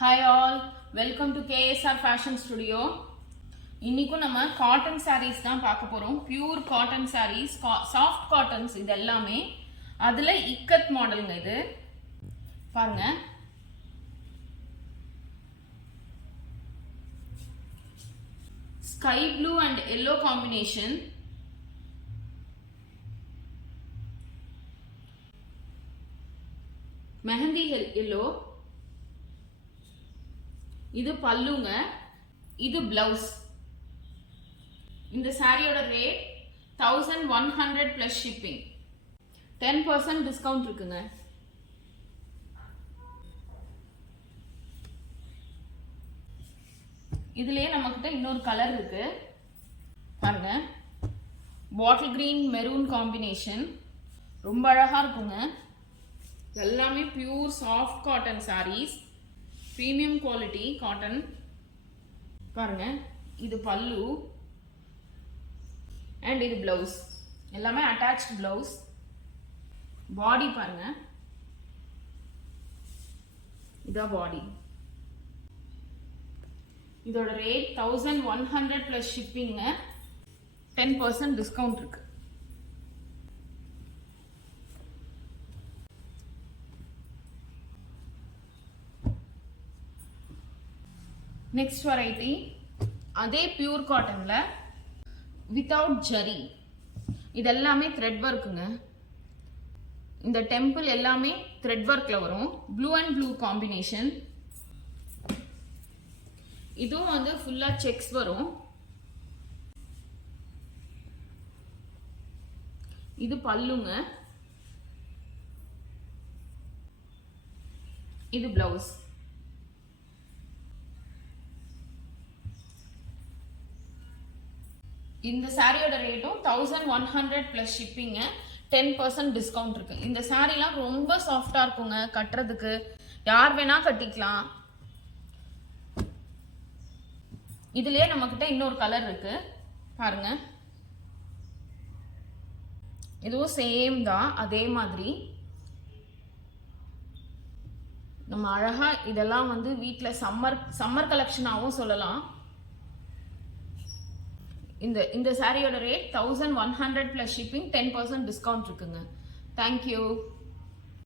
Hi all, welcome to KSR Fashion Studio. இன்னைக்கும் நம்ம cotton sarees தான் பார்க்க போறோம். Pure cotton sarees, soft cottons இது எல்லாமே. அதுல இக்கத் மாடலுங்க இது. பாருங்க. Sky blue and yellow combination. Mehendi yellow. இது பல்லுங்க, இது பிளவுஸ். இந்த சாரியோட ரேட் 1100 plus shipping. 10% டிஸ்கவுண்ட் இருக்குங்க. இதுலயே நமக்கிட்ட இன்னொரு கலர் இருக்கு பாருங்க. பாட்டில் கிரீன் மெரூன் காம்பினேஷன் ரொம்ப அழகா இருக்குங்க. எல்லாமே pure soft cotton sarees. Premium quality cotton. பாருங்க, இது பல்லு and இது blouse. எல்லாமே attached blouse. Body பாருங்க, இதா body. இதோட ரேட் 1100 plus shipping. 10% discount இருக்கு. Next variety, அதே பியூர் காட்டன்ல வித்தவுட் ஜரி. இது எல்லாமே த்ரெட் ஒர்க்குங்க. இந்த டெம்பிள் எல்லாமே த்ரெட் ஒர்க்ல வரும். Blue and blue combination. இதுவும் வந்து ஃபுல்லா செக்ஸ் வரும். இது பல்லுங்க, இது பிளவுஸ். இந்த சாரியோட ரேட்டும் 1100 plus shipping. 10% டிஸ்கவுண்ட் இருக்கு. இந்த சாரிலாம் ரொம்ப சாஃப்டா இருக்குங்க, கட்டுறதுக்கு யார் வேணா கட்டிக்கலாம். இதுலயே நம்மகிட்ட இன்னொரு கலர் இருக்கு பாருங்க. இதுவும் சேம் தான், அதே மாதிரி. நம்ம அழகா இதெல்லாம் வந்து வீட்ல சம்மர் கலெக்ஷனாகவும் சொல்லலாம். இந்த சாரியோட ரேட் 1100 plus shipping. 10% டிஸ்கவுண்ட் இருக்குங்க. தேங்க்யூ.